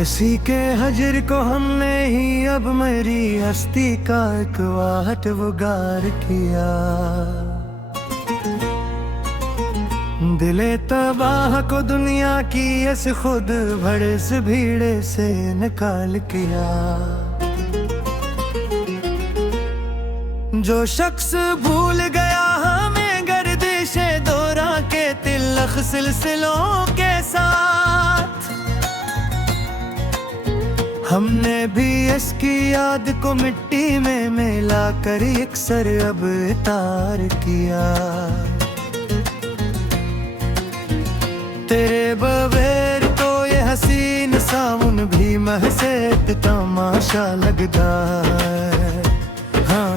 किसी के हजर को हमने ही अब मेरी हस्ती का एक वाहट वगार किया। दिले तबाह को दुनिया की इस खुद भरे से भीड़े से निकाल किया। जो शख्स भूल गया हमें गर्दिशे दौरा के तिलख सिलसिलों के साथ, हमने भी इसकी याद को मिट्टी में मिला कर यकसर अब तार किया। तेरे बगैर तो ये हसीन सावन भी महसे तमाशा लगता है। हाँ,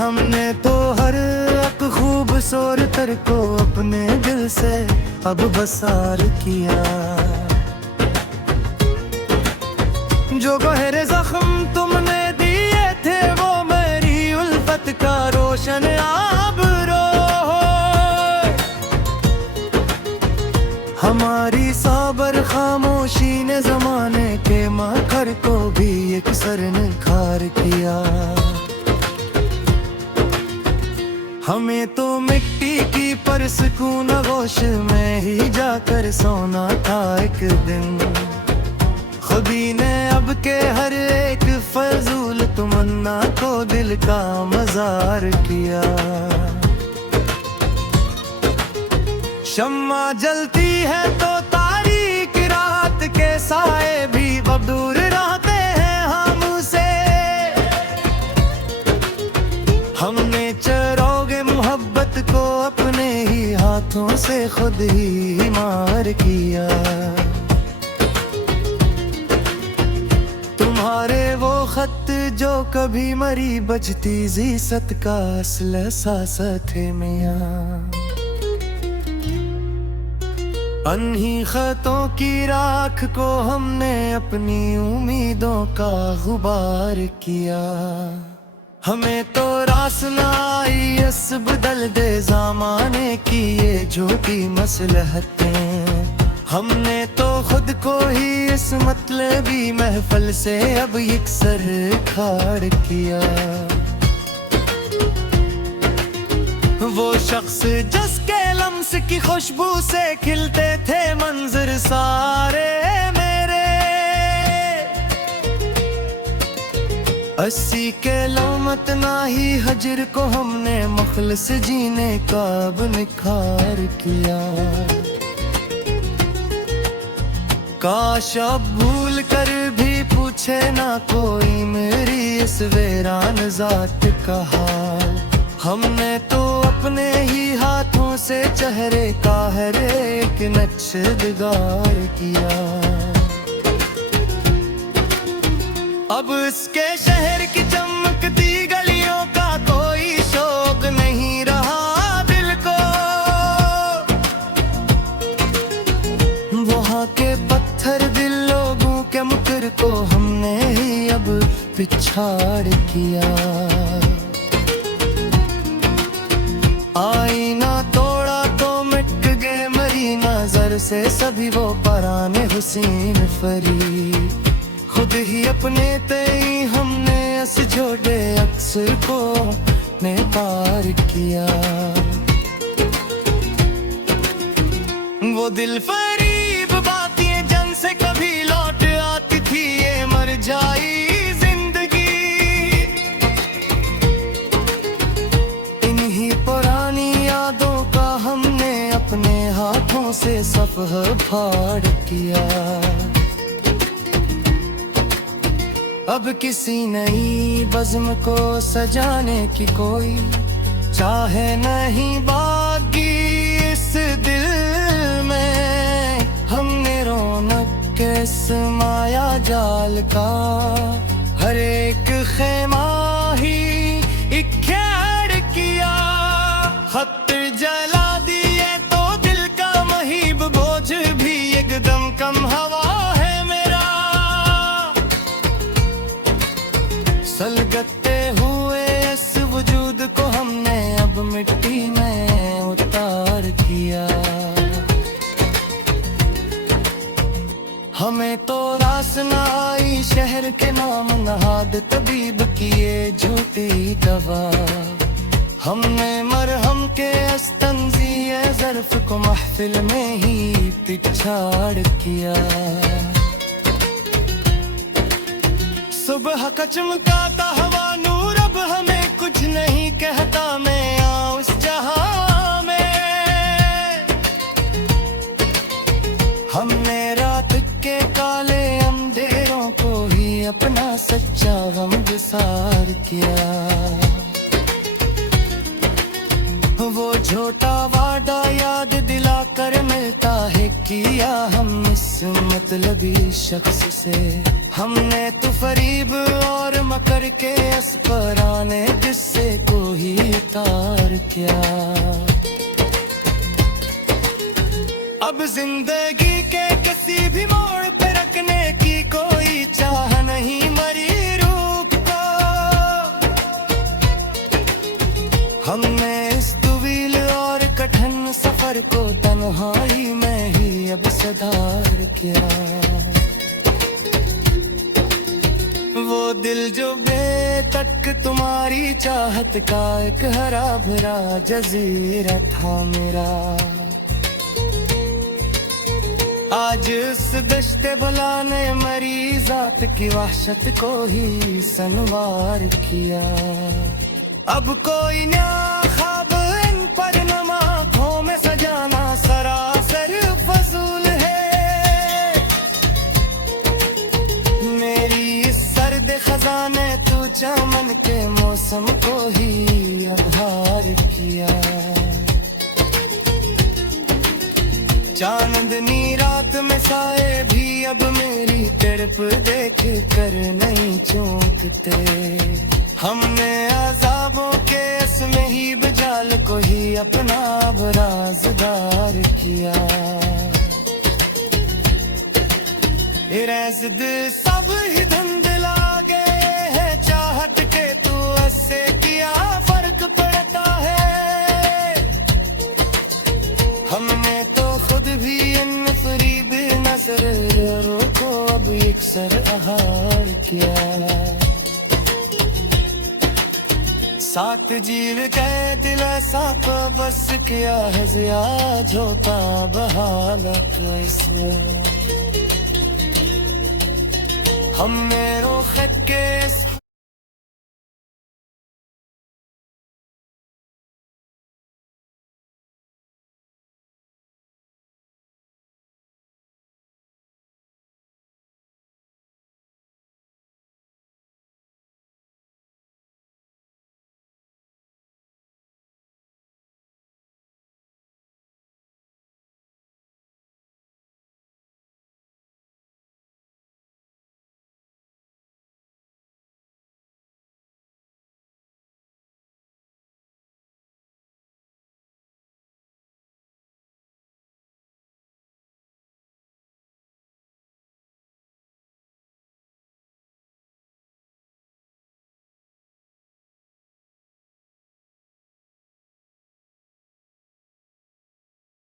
हमने तो हर एक खूबसूरत को अपने दिल से अब बसार किया। जो गहरे जख्म तुमने दिए थे वो मेरी उल्फत का रोशन आबरो। हमारी साबर खामोशी ने जमाने के मकर को भी एक सर निखार किया। हमें तो मिट्टी की परसकून गोश में ही जाकर सोना था एक दिन। खुदी ने अब के हर एक फजूल तमन्ना को दिल का मजार किया। शम्मा जलती है तो तारीक रात के साए भी अब दूर रहते हैं हमसे। हमने चरोगे मोहब्बत को अपने ही हाथों से खुद ही मार किया। तुम्हारे वो खत जो कभी मरी बजती जीसत का असल सासा थे मियां। अन्ही खतों की राख को हमने अपनी उम्मीदों का गुबार किया। हमें तो रास ना आई इस बदल दे ज़माने की ये झूठी मसलहतें। हमने तो खुद को ही इस मतलबी महफल से अब यकसर खाड़ किया। वो शख्स जिसके लम्स की खुशबू से खिलते थे मंजर सारे मेरे। 80 के लौमत ना ही हजर को हमने मुखलिस जीने का अब निखार किया। काश अब भूल कर भी पूछे ना कोई मेरी इस वीरान जात का हाल। हमने तो अपने ही हाथों से चेहरे का हर एक नक्श दिगार किया। अब इसके शहर की चमकती गलियों का कोई शौक नहीं रहा दिल को। वहाँ के पत्थर दिल लोगों के मुकर को हमने ही अब पिछाड़ किया। आईना तोड़ा तो मिट गए मरी नजर से सभी वो पराने हुसैन फरी। खुद ही अपने तय हमने अस जोड़े अक्सर को ने पार किया। वो दिल फरीब बातें जन से कभी लौट आती थी ये मर जाई जिंदगी। इन्हीं पुरानी यादों का हमने अपने हाथों से सफ़ह फाड़ किया। अब किसी नई बज़्म को सजाने की कोई चाहे नहीं बाकी इस दिल में। हमने रौनक के इस माया जाल का हर एक खेमा ही एक खैर किया। खत जला दिए तो दिल का महीब बोझ भी एकदम कम हवा है मेरा। सलगते हुए इस वजूद को हमने अब मिट्टी में उतार किया। नाम नहाद तबीब की ये झूठी दवा। हमने मरहम के अस्तंज़िए ज़र्फ़ को महफिल में ही पिछाड़ किया। सुबह का चमकाता हवा नूर अब हमें कुछ नहीं कहता, मैं आऊं उस जहां में। हमने रात के काले अंधेरों को ही अपना सच्चा गम गुसार किया। वो झूठा वादा याद दिलाकर मिलता है किया हम इस मतलबी शख्स से। हमने तो फरीब और मकर के अस्पराने जिससे को ही उतार किया। अब जिंदगी के किसी भी मोड़ पे रखने की कोई चाह नहीं मरी रूप को। हमने इस तवील और कठिन सफर को तन्हाई में ही अब सुधार किया। वो दिल जो बेतक तुम्हारी चाहत का एक हरा भरा जजीरा था मेरा, आज इस दश्ते बुलाने मरी जात की वहशत को ही सनवार किया। अब कोई नया ख्वाब इन पर नमा आँखों में सजाना सरासर फजूल है। मेरी इस सर्द खजाने तू चमन के मौसम को ही आभार किया। चांदनी रात में साए भी अब मेरी तड़प देख कर नहीं चौंकते। हमने अज़ाबों के इसमें ही बजाल को ही अपना बराज़दार किया। इरज़द सब ही धुंधला गए हैं चाहत के तू ऐसे किया फर्क पड़ता है। हमने तो खुद भी इन फरीब नज़रों को अब इकसर आहार किया। सात जीव के दिल ऐसा को बस किया है जिया झोंका बहालत इसने। हमने रोख के